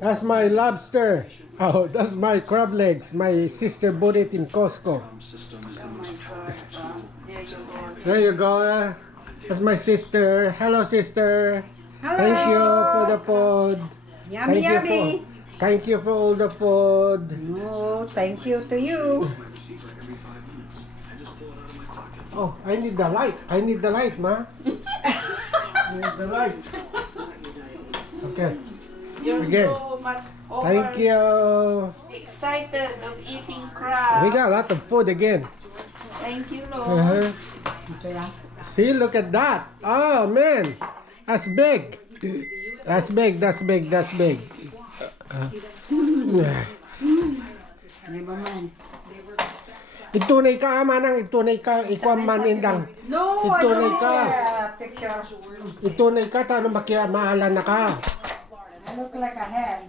That's my lobster. Oh, that's my crab legs. My sister bought it in Costco. Oh my God. There you go. That's my sister. Hello, sister. Hello. Thank you for the food. Yummy, yummy. Thank you for all the food. Oh, thank you to you. Oh, I need the light. I need the light, ma. I need the light. Okay. You're Again. so much Thank you. excited of eating crab. We got a lot of food again. Thank you, Lord. Uh-huh. See, look at that. Oh, man. That's big. That's big, that's big, that's big. Never mind. Itunay ka, manang. Itunay ka. Ikaw man indang. No, I Itunay don't ka. want picture. Itunay ka. Tano makiamaalan na ka. I look like a head.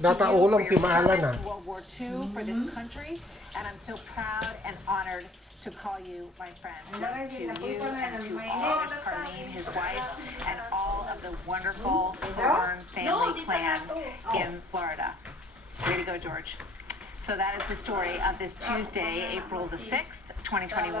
Data ulong timaalan na. World War II for this country, and I'm so proud and honored to call you my friend. To you and to all of Carlene, his wife, and all of the wonderful Thorne family clan in Florida. Way to go, George. So that is the story of this Tuesday, April the 6th, 2021.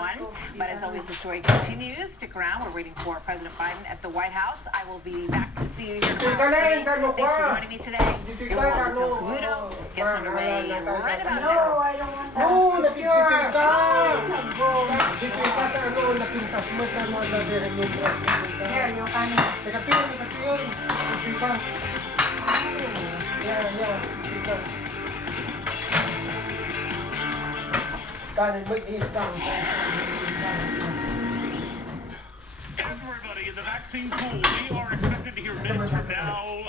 But as always, the story continues. Stick around. We're waiting for President Biden at the White House. I will be back to see you here tomorrow. Thanks for joining me today. The world of Cavuto gets underway right about No, now. I don't want that. Oo, napipipil ka. Napipil ka. Ano, napintas mo. Tama na din yung dress mo. Here, you can. Nakapil. Napipil ka. Yeah. Napipil ka. Everybody in the vaccine pool, we are expected to hear minutes from now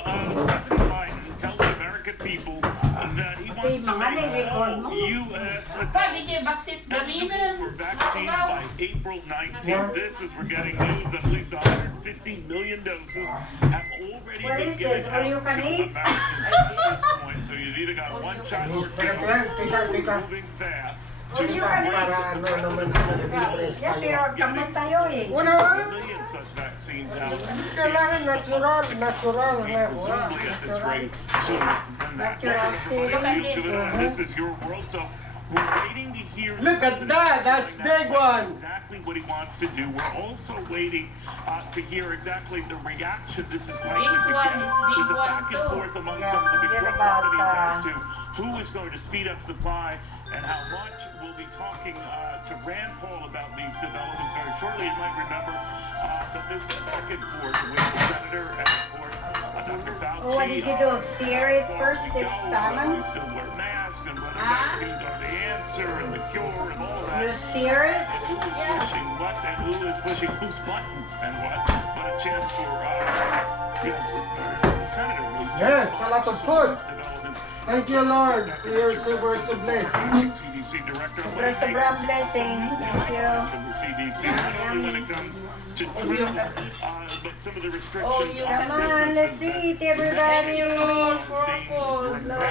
President Biden tell the American people that he wants to make all U.S. eligible for vaccines by April 19th. This is we're getting news that at least 150 million doses have already been given out to Americans at this point. So you've either got one shot or two. Moving fast. Para ano naman sila nabibigay Yeah, pero kamot tayo eh. Million such vaccines out. Kailangan natural. Presumably at this rate sooner than that. Natural This is your world, so we're waiting to hear. Look at that, that's big one. Exactly what he wants to do. We're also waiting to hear exactly the reaction this is likely to get. There's a back and forth among some of the big drug companies as to who is going to speed up supply and how much. We'll be talking to Rand Paul about these developments very shortly. You might remember that there's been back and forth with the senator and, of course, Dr. Fauci. Oh, what did you do? Sear it first, this salmon? We still wear masks and whether vaccines are the answer and the cure and all that. You sear it? And who is pushing what and who is pushing whose buttons and what. But a chance for the senator at least. Yes, a lot of food. Developments. Thank you, Lord. You're super blessed. CDC director. Bless the brown blessing. Thank you. From the CDC, when it comes to travel, but some of the restrictions Come on, let's eat, everybody. One more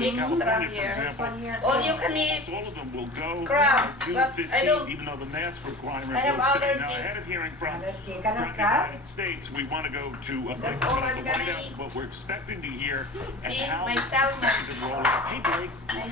extra here. All you can eat all of them will go crabs, June but 15th, I don't. even though the mask requirement I have will stay. Now, allergy. ahead of hearing from the Allergy ka ng President of the crab? United States, we want to go to That's the all White I'm gonna House, eat. what we're expecting to hear and See, how my this is salmon. expected to roll out. Hey, Blake. My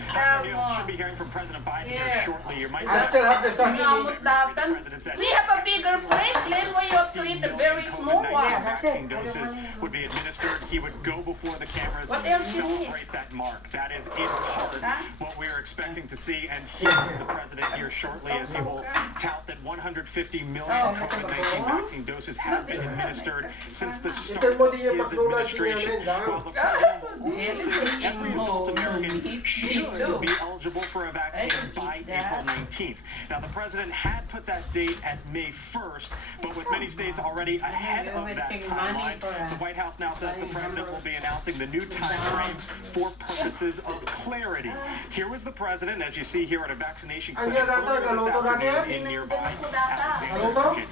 You salmon. should be hearing from President Biden Yeah. here shortly. You might I still have the sesame. Ngamot datan. We have a bigger plate, Glenn, where you have to eat the very small one. Yeah, that's it. vaccine doses would be administered. He would go before the cameras What and else you need? celebrate that mark. That is in part Huh? what we are expecting to see and hear from the president here shortly as he will tout that 150 million COVID-19 vaccine doses have been administered since the start of his administration. While the president will also say every adult American should be eligible for a vaccine by April 19th. Now, the president had put that date at May 1st, but with many states already ahead of that timeline, the White House now says the president will be announcing the new time frame for purposes of clarity. Here was the president, as you see here at a vaccination clinic earlier this afternoon in nearby Alexandria, Virginia.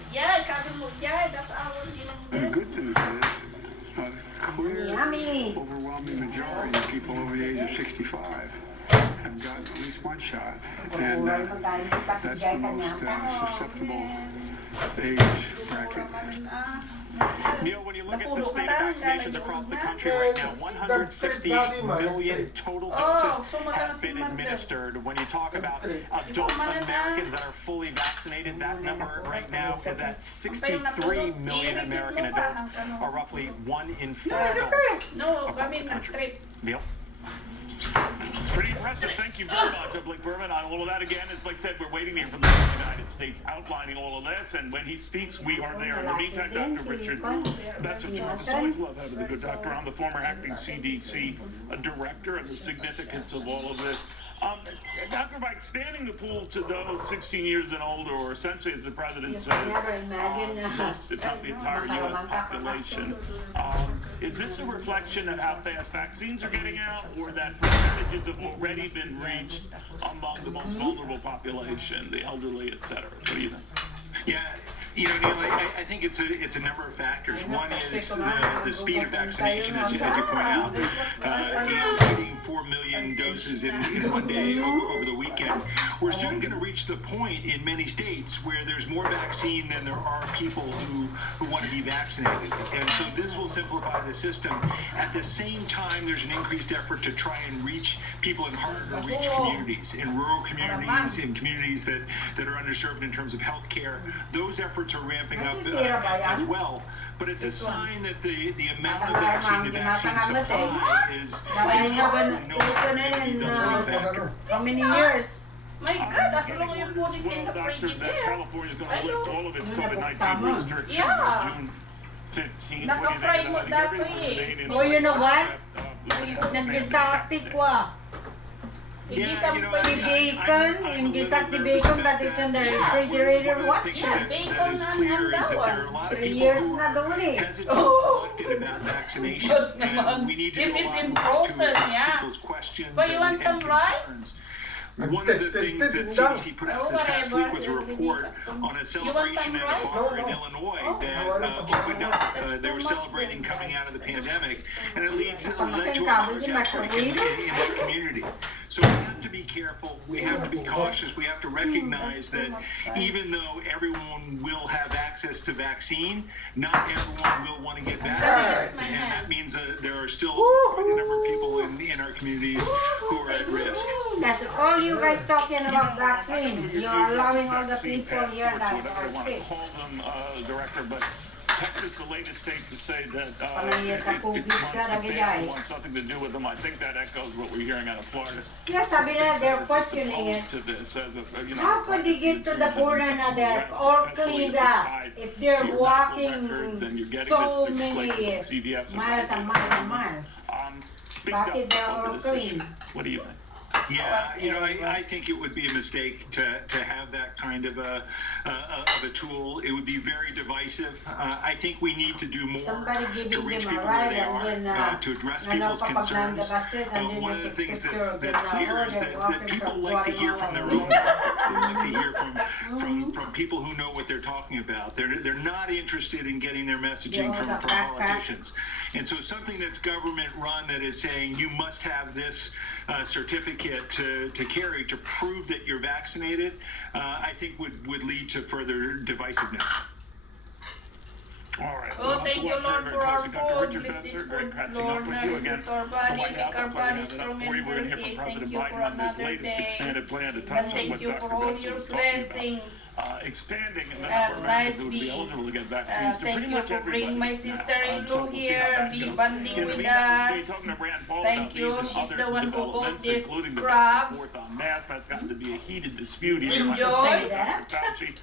Yeah, that's our The good news is a clear, Yummy. overwhelming majority of people over the age of 65 have gotten at least one shot. And that's the most susceptible age bracket. Neil, when you look at the state of vaccinations across the country right now, 160 million total doses have been administered. When you talk about adult Americans that are fully vaccinated, that number right now is at 63 million American adults, or roughly 1 in 4 adults across the country. Neil? It's pretty impressive. Thank you very much, Blake Berman. On all of that, again, as Blake said, we're waiting here from the United States outlining all of this, and when he speaks, we are there. In the meantime, Dr. Richard Besser, it's always love having the good doctor on, the former acting CDC director, and the significance of all of this. Doctor, by expanding the pool to those 16 years and older, or essentially, as the president says, most, if not the entire U.S. population, is this a reflection of how fast vaccines are getting out, or that percentages have already been reached among the most vulnerable population, the elderly, et cetera? What do you think? Yeah, Neil, I think it's a number of factors. One is the speed of vaccination, as you point out. Getting 4 million doses in one day over the weekend. We're soon going to reach the point in many states where there's more vaccine than there are people who want to be vaccinated. And so this will simplify the system. At the same time, there's an increased effort to try and reach people in harder to reach communities, in rural communities, in communities that are underserved in terms of health care. Those efforts are ramping up as well. But it's a sign that the amount of vaccine, the vaccine supply is How many years? My God, as long as you put it in the fridge, Doctor, that California is going to lift all of its COVID-19 restrictions Yeah. on June 15th. Naka-fry mo dato Oh, you know what? Nag-gisakti ko Yung bacon, yung gisakti bacon, but it's in the refrigerator. What? Yeah, bacon and dawan. 3 years na doon eh. Oh, vaccination. Yes, naman. If it's in frozen, yeah. But you want some rice? One of the things that CDC put out this past week was a report on a celebration at a bar in Illinois that opened up. They were celebrating coming out of the pandemic, and it led to a large outbreak in that community. So we have to be careful, we have to be cautious, we have to recognize that even though everyone will have access to vaccine, not everyone will want to get vaccinated. And that means there are still quite a number of people in our communities who are at risk. That's all you guys talking about vaccine. You're allowing all the Vaccine people here passports, that whatever are you want to sick. call them, Director, but Texas, the latest state to say that it wants something to do with them. I think that echoes what we're hearing out of Florida. Yeah, sabi nila, they're questioning it. To this as a, How could they get to the border now? They're all cleaned up. If they're walking so many miles and miles and miles. Big Bakit dust they're over all this clean? issue. What do you think? Yeah, I think it would be a mistake to have that kind of a tool. It would be very divisive. I think we need to do more to reach people where they are, to address people's concerns. One of the things that's clear is that people like to hear from their own doctors. They like to hear from people who know what they're talking about. They're not interested in getting their messaging from politicians. And so something that's government run that is saying you must have this certificate to carry to prove that you're vaccinated, I think would lead to further divisiveness. All right. Oh, thank you, Lord, for our food. Richard Bless this Besser, food, great catching Lord. up with you again. Nourish our The body, White House, make our that's why we body have it up strong for you. and We're going to hear healthy. from Thank President you Biden for on his another latest day. expanded plan to And touch on thank what you for Dr. all Besser your was talking about. blessings. Expanding the number of Americans who would be Nice eligible to get vaccines to thank pretty you much for everybody. bringing my now. sister-in-law So we'll see how here that and be goes. bonding In the with meantime, we'll be us. talking to Rand Paul Thank about you. these and She's other the one who bought developments, this including the back crabs. and forth on masks. That's gotten to be a heated dispute here. Enjoy. Dr. Fauci.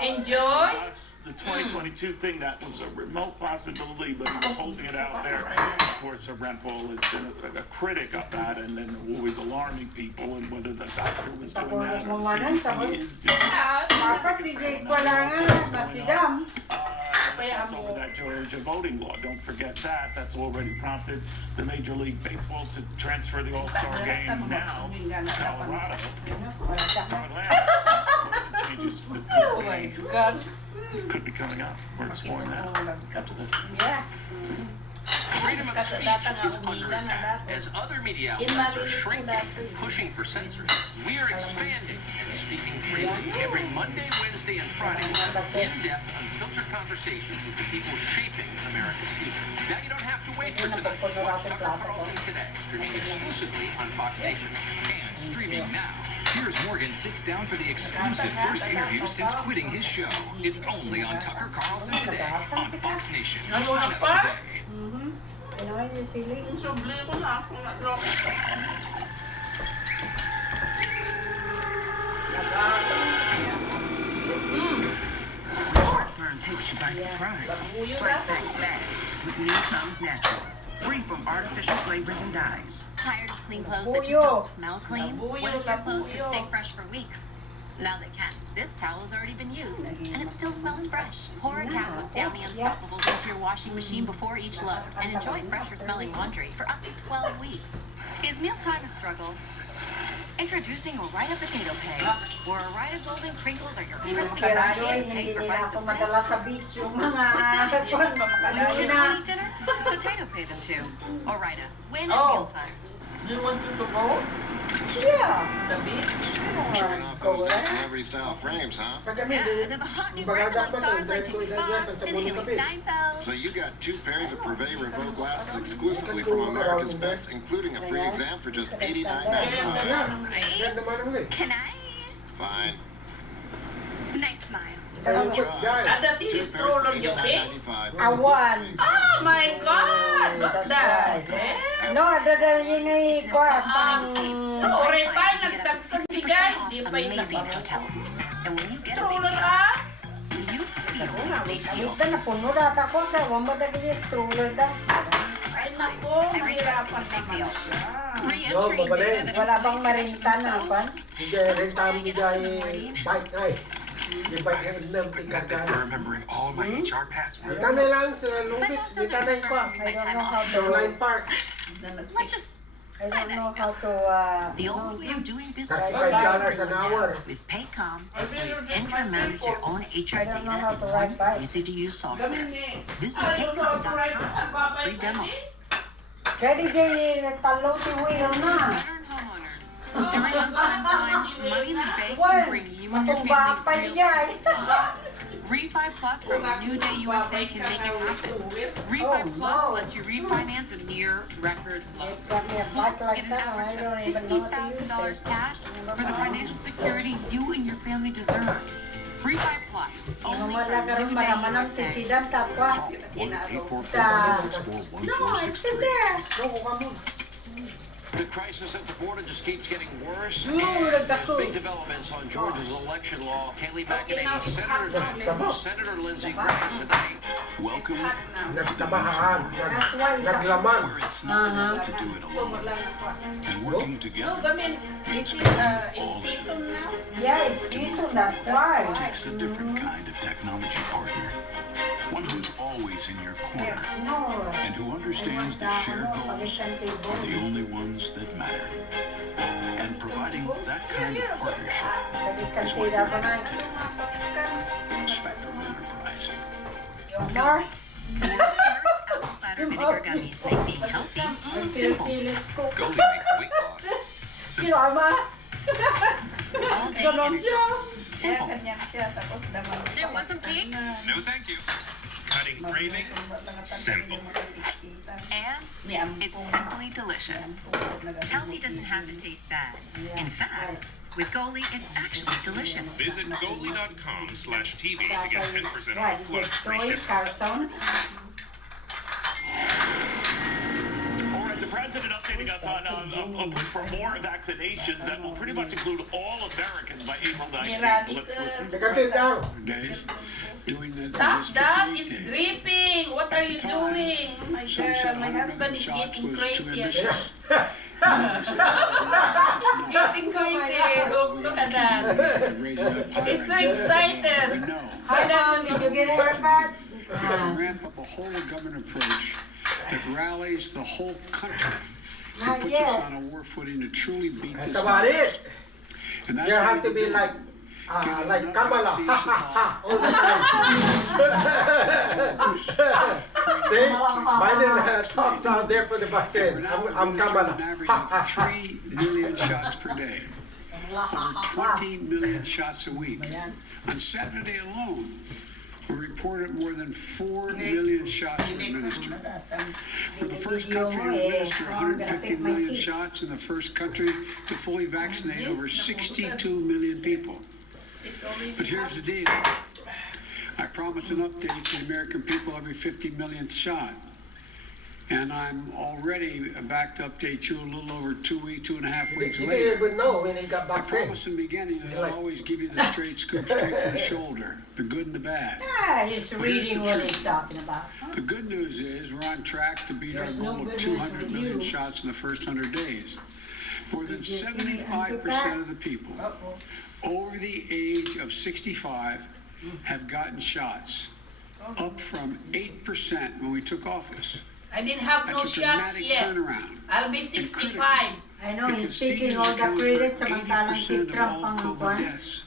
Enjoy. For us, the 2022 thing, that was a remote possibility, but he was holding it out there. Of course, Rand Paul has been a critic of that, and then always alarming people, and whether the doctor was doing that or the CDC is doing that. Dapat DJ ko lang masidam. Also with that Georgia voting law, don't forget that. That's already prompted the Major League Baseball to transfer the All-Star game now to Colorado from Atlanta. The changes that Oh my God. could be coming up. We're exploring that after this. Yeah. Freedom of speech is under attack as other media outlets are shrinking, pushing for censorship. We are expanding and speaking freely. Every Monday, Wednesday, and Friday, we'll have in-depth, unfiltered conversations with the people shaping America's future. Now you don't have to wait for tonight. Watch Tucker Carlson Today, streaming exclusively on Fox Nation. And streaming now. Piers Morgan sits down for the exclusive first interview since quitting his show. It's only on Tucker Carlson Today on Fox Nation. Sign up today. Ano yung sili? Subli ko na ako na. Heartburn takes you by surprise. Fight back fast with New Tom's Naturals. Free from artificial flavors and dyes. Tired of clean clothes that just don't smell clean? What if your clothes could stay fresh for weeks? Now they can. This towel has already been used, and it still smells fresh. Pour a cap of Downy Unstoppables into your washing machine before each load, and enjoy fresher smelling laundry for up to 12 weeks. Is mealtime a struggle? Introducing Ore-Ida Potato Pay, where Ore-Ida Golden Crinkles are your crispy potato pay for bites of Madala sa beach yung mga Kids dinner? Potato pay them too. Ore-Ida, win at mealtime. Do you want to go? Yeah. The beach? Showing off those new celebrity-style frames, huh? Yeah, they have a hot new brand on stars like Jamie Foxx and Haley Steinfeld. So you got 2 pairs of Privé Revaux glasses exclusively from America's Best, including a free exam for just $89.95. Can I? Fine. Nice smile. Good try. Ada 2 TV pairs for stroller yung pink? $89.95. Awan. Oh my God! Look that! No, yun ay kuwan. Ore pa, nagtagsa si Guy. Di pa yung Amazing hotels. And when you get a big stroller deal, ah! you feel like they feel. Kamit na puno data ko kaya wala mo dali yung stroller da. Ay nako, mahirapan naman siya. Re-entering data that Wala bang includes marinta na themselves. kuwan? Hindi, rentang bigay bike ay. Yung bike na ignam, I got that for remembering all my HR passwords. Tanay lang sa Long Beach, di tanay ko. I don't know how Sa to, Line Park. Let's just I don't know how to, The old way of doing business $35 an hour. with Paycom employees enter and manage their own HR I don't know data how to in ride one bike. easy-to-use software. Gamin ni. Visit Ayaw ko ito right. paycom.com. Free demo. Kaya di jay talo si Will na. modern homeowners. During uncertain times, money in the bank Juan, can bring you and your matumba pa family real diyan. peace of mind. Refi Plus from New Day USA can make it happen. Refi Oh, Plus no. lets you refinance at near record lows. Got me a bike Plus, like get an that, I average don't of even know how to use $50,000 it. cash for the financial security you and your family deserve. Refi Plus, only Wala from ka rin New Day malaman ng USA. sisidan tapwa. No, it's still there. The crisis at the border just keeps getting worse. No, And that's there's big all. developments on Georgia's election law. Kayleigh McEnany, Senator Lindsey Graham tonight. Welcome Nagtabahaan, That's why it's naglaman. where it's not enough to do it alone. And working No, together gamin. This is in season now. Yeah, it's season, that's why. takes a different kind of technology partner. One who's always in your corner No. and who understands that shared goals are the only ones that matter. And providing that kind of partnership is what you're meant to do. Spectrum Enterprise. More? The world's first apple cider vinegar gummies make being healthy simple. Goldie makes weight loss. Kilama. All day Ganon energy. siya. Simple. Jim, want some cake? No, thank you. Cutting cravings, simple. And it's simply delicious. Healthy doesn't have to taste bad. In fact, with Goli, it's actually delicious. Visit goalie.com/TV to get 10% Right, off plus yes, free Joy shipping. Carson. All right, the president updating us on a push for more vaccinations that will pretty much include all Americans by April 19th. Let's listen. Nagkatid down. Days doing that. Stop that! It's dripping. dripping! What are you time, doing? Oh my Some God, said my 100 husband is shots getting was too crazy. ambitious. Getting crazy. Look at that. It's so excited. No. How long did you get a haircut? We've got to ramp up a whole of government approach that rallies the whole country and Not puts yet. us on a war footing to truly beat That's this about virus. it. And that's You what have to we're be doing. like Giving enough Kamala. vaccine Ha ha ha. All the time. See? Biden talks out there for the vaccine. I'm Kamala. An average of 3 million shots per day. Over 20 million shots a week. On Saturday alone, we reported more than 4 million shots were administered. We're the first country to administer 150 million shots and the first country to fully vaccinate over 62 million people. But here's the deal. I promise an update to the American people every 50 millionth shot. And I'm already back to update you a little over 2.5 weeks You later. didn't even know when he got I vaccine. promised in the beginning that I'll always give you the straight scoop straight from the shoulder, the good and the bad. Yeah, he's reading what he's talking about. The good news is we're on track to beat our goal of 200 million shots in the first 100 days. More than 75% of the people over the age of 65 have gotten shots, up from 8% when we took office. I didn't have no That's a shots dramatic yet. turnaround. I'll be 65. I know he's Because taking all the seniors credit account samantalang for si 80% of Trump all ang COVID kwan. deaths.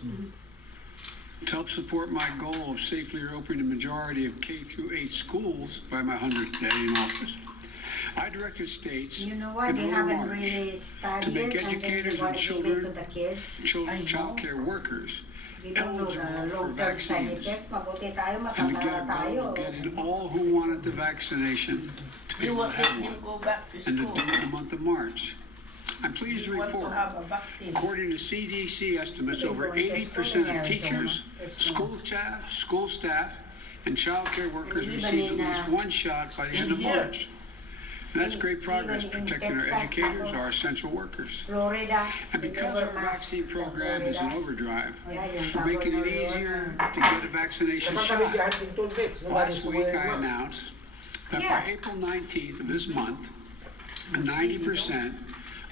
To help support my goal of safely reopening the majority of K through 8 schools by my 100th day in office, I directed states You know what? in They early haven't March really to studied make it, and then they educators and want to give it to children, the kids. child care workers They don't know eligible the for long-term side vaccines, effects. Mabuti tayo, and to get matatara a tayo. goal of getting all who wanted the vaccination to be You able want to have him one, go back to and to school. do it in the month of March. I'm pleased to You want to report, have a vaccine. according to CDC estimates, They're over going to school 80% in of Arizona. teachers, It's not. school staff, and child care workers Even received in, at least one shot by the end of here. March. And that's great progress, even in protecting our Texas, educators, Taco. our essential workers. Florida, And they because never our mask vaccine sa program is in Florida. overdrive, Yeah, yung we're making it governor easier yun. to get a vaccination Dapat kami shot. dyan in 2 weeks. Last week I announced that Yeah. by April 19th of this month, 90%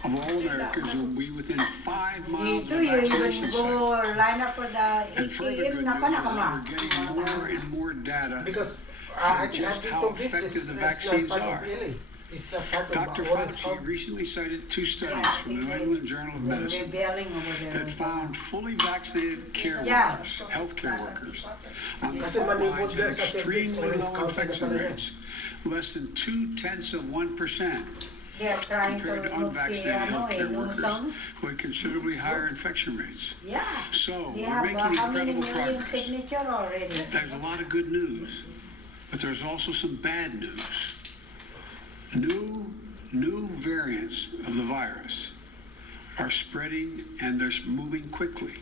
of all Americans will be within 5 miles Dito, of a you vaccination even site. go line up for the And further ATM, good naka news is that nakamask. we're getting more and more data Because on I just think how 2 weeks effective the is vaccines not part are. of really. It's not part of Dr. what it's Fauci called. recently cited 2 studies Yeah, from the New they- England Journal of They're Medicine rebelling over there. that found fully vaccinated care Yeah. workers, healthcare workers, on the Kasi front manibod lines yan had sa service, extremely orange low county infection na pala yan. rates, less than 0.2%, They're trying to compared to remove si unvaccinated healthcare workers Newsom. who had considerably higher infection rates. Yeah. So They we're have making how many incredible million progress. signature already? There's a lot of good news, but there's also some bad news. New variants of the virus are spreading and they're moving quickly.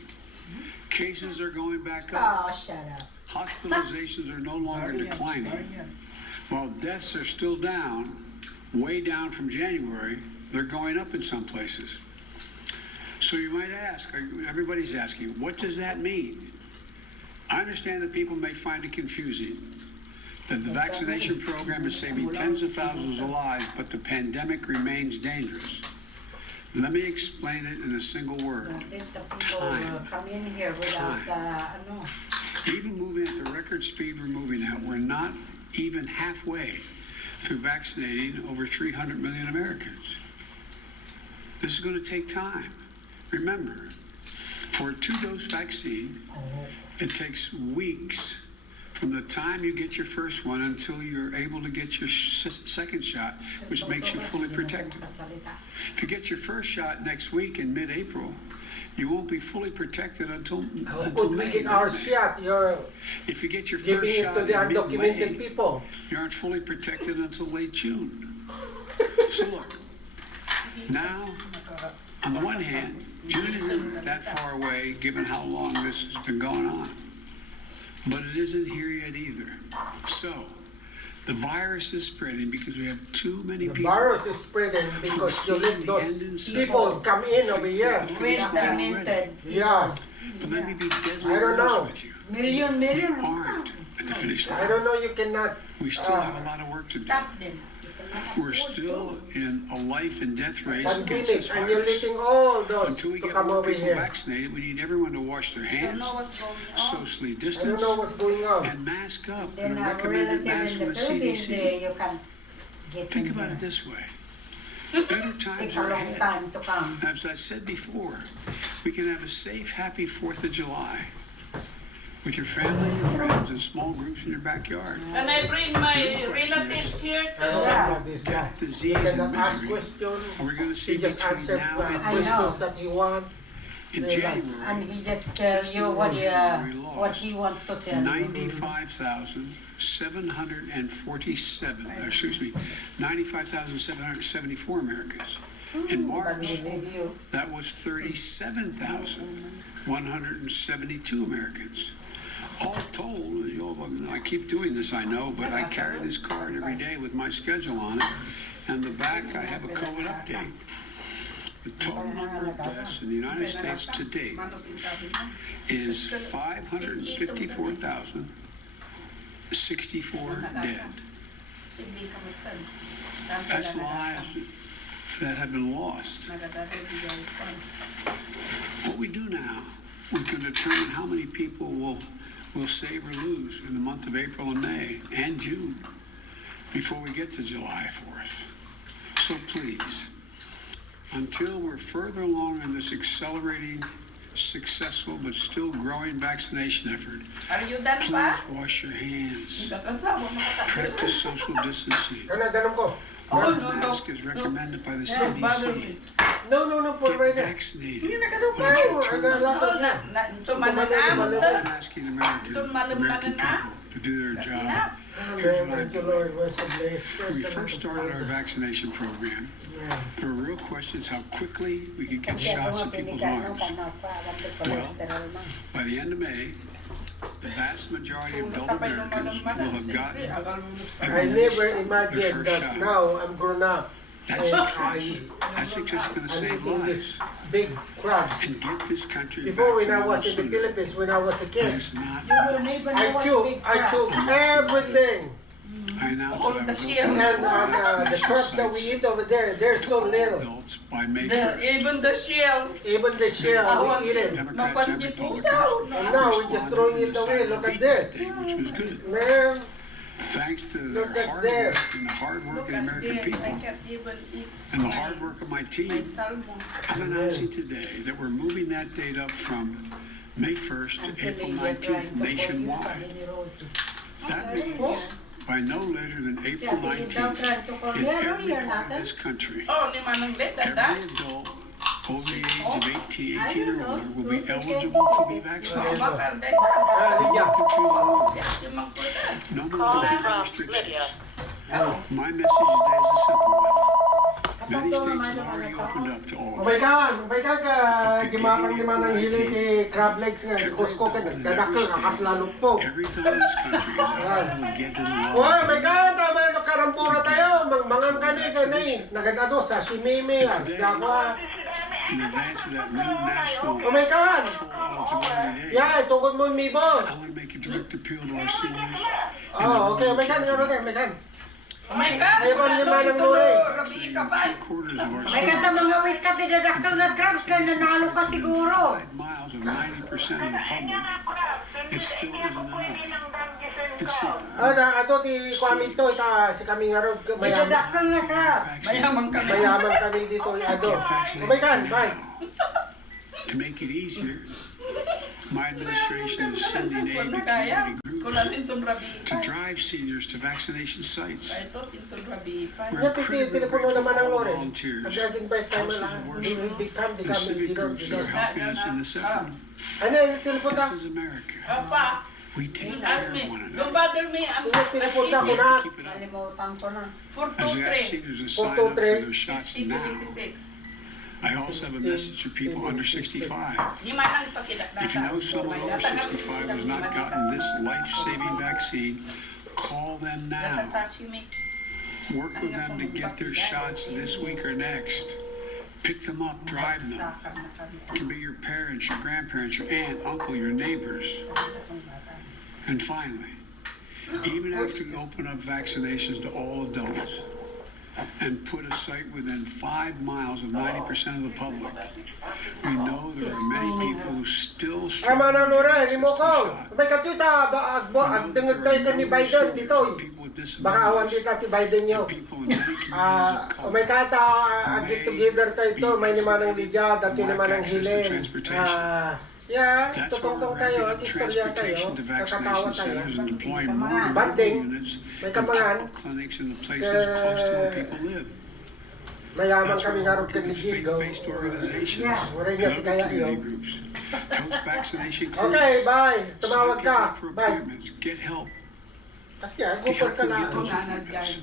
Cases are going back up. Oh, shut up. Hospitalizations are no longer declining. While deaths are still down, way down from January, they're going up in some places. So you might ask, everybody's asking, what does that mean? I understand that people may find it confusing, that the vaccination program is saving tens of thousands of lives, but the pandemic remains dangerous. Let me explain it in a single word. This the people will come in here without, ano. Even moving at the record speed we're moving at, we're not even halfway through vaccinating over 300 million Americans. This is going to take time. Remember, for a 2-dose vaccine, it takes weeks from the time you get your first one until you're able to get your second shot, which makes you fully protected. If you get your first shot next week in mid-April, you won't be fully protected until How could we May. get our shot? You're If you get your giving first it shot to the in undocumented mid-May, people. you aren't fully protected until late June. So look, now, on the one hand, June isn't that far away given how long this has been going on. But it isn't here yet either. So, the virus is spreading because we have too many The people. virus is spreading because you let those people come in over here. Documented. Yeah. But let me be deadly I don't know. honest with you. Million. Aren't at the finish line. I don't know, you cannot. We still have a lot of work to do. Stop them. We're still in a life and death race against this Pandemic, and you're virus. letting all those Until we to get come more over people here. vaccinated, we need everyone to wash their I don't hands, know what's going on. socially I don't distance, know what's going on. and mask up. Then And a a recommended relative mask in from the the Philippines, CDC. you can get Think in about there. it this way. Better Take times a are long ahead. time to come. As I said before, we can have a safe, happy 4th of July. with your family and your friends in small groups in your backyard. Can I bring my relatives here too? Death, disease, and misery. We're going to see He just between answer now and questions that you want. in January. And he just tell you what he wants to tell you. 95,774 Americans. In March, that was 37,172 Americans. All told, I keep doing this, I know, but I carry this card every day with my schedule on it, and the back I have a COVID update. The total number of deaths in the United States to date is 554,064 dead. That's lives that have been lost. What we do now, we can determine how many people will save or lose in the month of April and May and June before we get to July 4th. So please, until we're further along in this accelerating, successful, but still growing vaccination effort, Are you done please pa? wash your hands. Kasama mo Practice social distancing. Tanong ko. Wear a mask is recommended by the CDC. No, Paul, right Get there. vaccinated. Hindi na kadupay. Tumalan I'm asking American Tumalan na. people to do their job. Thank you, Lord. We're so blessed. When we first started our vaccination program, there were real questions how quickly we could get shots in people's arms. Well, by the end of May, the vast majority of adult Americans will have gotten I never their imagined first that shot. now I'm grown up. That's success. That's success going to I'm save eating lives this big crabs. and get this country Before, back when I to was in the normal sooner. Philippines, when I was a But kid, it's not. I choke everything. I announced that I was shields. opening And the crabs that we eat over there, they're so little. adults by May 1st. Even the shells. Even the shell, we eat it. Democrats and Republicans And now we're just throwing it away. Look at this. which was good. Man, Thanks to the Look at hard this. work and the hard work of the American I people can't even eat and the hard work of my team, salmon. I'm announcing today that we're moving that date up from May 1st to April 19th nationwide. That means by no later than April 19th, in every part of this country, Oh, ni manang letter da. every adult over the age of 18 or older will be eligible to be vaccinated. Lydia. No more restrictions. My message today is a simple one. Many states have already opened up to all of us. Umaykan ka, gimatang-gimanang hiling ni crab legs nga, kusko ka, nagdadakal, kakaslalog po. Every time this country is eligible to get in the law, Uy, umaykan, tama ito, karampura tayo, mangang kami ka na eh, nagadado sa shimimi, asdakwa. in advance of that new national Umaykan! full eligibility date, Yeah, tugod mo mibo. I want to make a direct appeal to our seniors. Oh, okay, umaykan, umaykan. Oh my God! Ayaw ba niya manang lure? Rabi ka pa. 3/4 of our May kanta mga wait ka, dinadakal na crabs ka, nanalo ka siguro. 5 miles of 90% of the public, it still isn't enough. It's Ato ti Kwame to, si kami nga ron, Dinadakal na crab. Mayaman kami. mayaman kami dito, Ado. Umaykan, bye. to make it easier, my administration is sending aid to Kaya, community kulang groups itong rabi to drive seniors to vaccination sites. Ito, itong rabi pa. We're Nga, incredibly telepono grateful naman to ang all lore. volunteers, Pag-agin ba tayo houses lang, of worship, di kami, and civic dito. groups that are helping us in this effort. Ano, telepon ta? This is America. Opa, We take don't care ask me. of one Don't another. bother me. I'm Tingnan, telepon ta ko na. Keep it up. Nalimutan ko na. As we ask 423. seniors to sign up for their shots now, 6076. I also have a message for people under 65. Di man lang pa sila. If you know someone over 65 who has not gotten this life-saving vaccine, call them now. Work with them to get their shots this week or next. Pick them up, drive them. It can be your parents, your grandparents, your aunt, uncle, your neighbors. And finally, even after we open up vaccinations to all adults and put a site within 5 miles of 90% of the public, we know there are many people who still struggle Ama na to lore, get ni access mo to ko. shot. May katuta, agdengag tayo ka ni Biden dito. People with Baka awan disabilities, dita ti Biden nyo. people in many communities of color, May kata, agit together tayo ito, may naman ang Lydia, dati naman ang Helen. Yeah, That's why tutong-tong we're tayo, ramping up istorya tayo, transportation to kakatawa vaccination tayo. centers and deploying more Banding, mobile units may and kamangan. pop-up clinics in the places close to where people live. Mayaman That's kami why nga we're rin working with kanigigo. faith-based organizations Wala and niya other kaya community yun. groups to host vaccination clinics. Okay, bye. Tumawag Sign ka. up for Bye. appointments. Get help. Kasi yan, Get gupal help ka to na. get those appointments.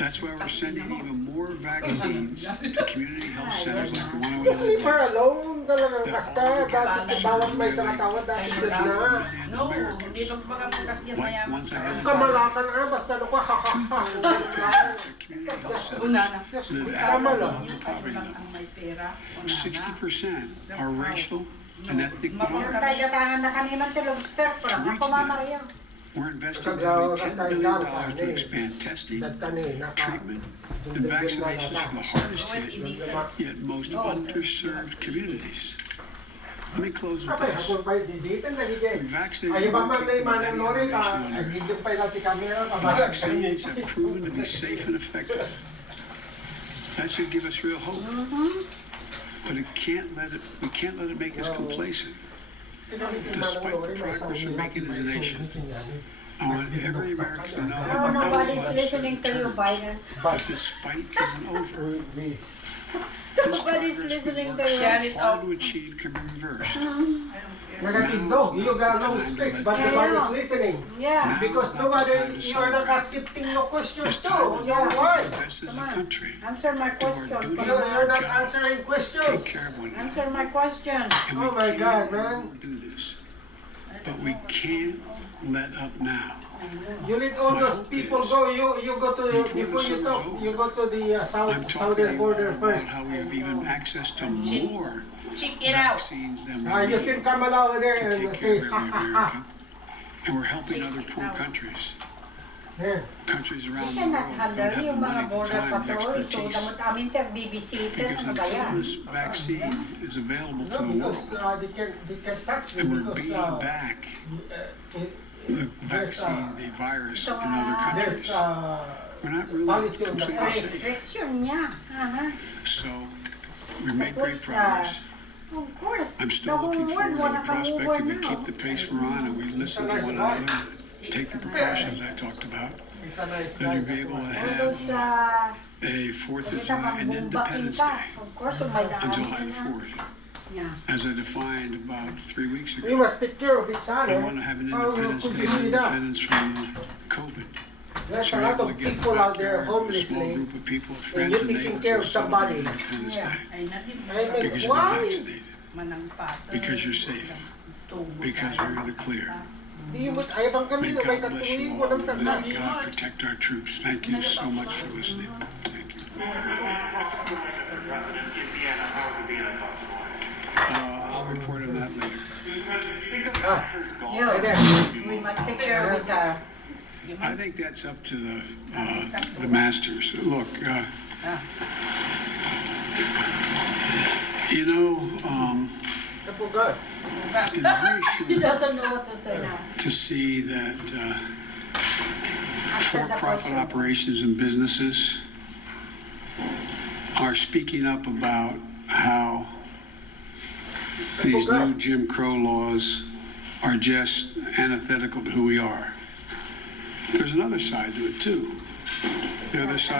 That's why we're sending even more vaccines to community health centers like the one over Just leave there. her alone. Talagang kasta. Dati bawat may sa katawad. Dati good na. No, hindi lang baga magkas niya Like mayaman. once I got Kamalakan na. Basta ano ka. Ha ha ha. community health centers Una na. live Tama at lang. the poverty level. Ang may pera. 60% are racial and ethnic minorities. Kaya tangan na kaniman tulog, sir. Parang ako mamariya. We're investing nearly $10 billion to expand testing, treatment, and vaccinations for the hardest hit, yet most underserved communities. Let me close with this. Vaccinated Ayaw ba man more na people iman than ang any lorit? other nation on Earth. Nagiging pa ilang kamera. Vaccines have proven to be safe and effective. That should give us real hope. But we can't let it make us complacent. Despite the progress we're making as a nation, I want every American to know No, nobody's listening to you, Biden. that this fight isn't over. Nobody's listening to you. Share it Hard out. to achieve can be reversed. Negative dog. You got long speech, but nobody's listening. Yeah. Because nobody, you are not accepting no questions It's time too. to Yeah, why? invest as a country. Answer my Do our question. duty You're not and our job. answering Take questions. care of one another. Answer my question. And we Oh my can God, and man. will do this. But we can't let up now. You let all those people go. You go to before you talk. You go to the I'm southern talking border about first. how we have even access to more Check it out. vaccines than we You need send Kamala over there to and take say, care of ha every ha ha. American. And we're helping other poor countries. Here. Countries You around the cannot world don't handle have the yung mga money, the border time, the patrol. So, expertise. damot amin tagbibisita. Because Ano ba until yan? this vaccine is available to No, the because world, they can touch me and we're because beating back the vaccine, the virus in other there's countries, we're not really policy on the completely price. safe. Restriction niya. So we made great Tapos, progress. of course, I'm the still whole looking world forward to wanna the come prospect over if we now. keep the pace we're on and we listen to one another, take the precautions I talked about, It's a nice then guy. you'll be able to All those, have a 4th of kasi July and Independence pa. Day Of course, may on daan July na. 4th. Yeah. As I defined about 3 weeks We ago, must take care of each I other. want to have an How Independence could Day you and do that? independence from COVID. There's So a we're lot able of to get people out back there there, a small homelessly. group of people, And friends you're and taking neighbors, care to of somebody. celebrate Independence Yeah. Day. I mean, Because you're why? vaccinated, because you're safe, because you're in the clear. Ayaw bang kami May na may God bless you tatuwing all. walang May tanda. God protect our troops. Thank you so much for listening. Thank you. I'll report on that later. We must take care of each other. I think that's up to the masters. Look, you know, it's very He sure doesn't know what to say now. to see that Answer the for-profit question. operations and businesses are speaking up about how these new Jim Crow laws are just antithetical to who we are. There's another side to it too. The other side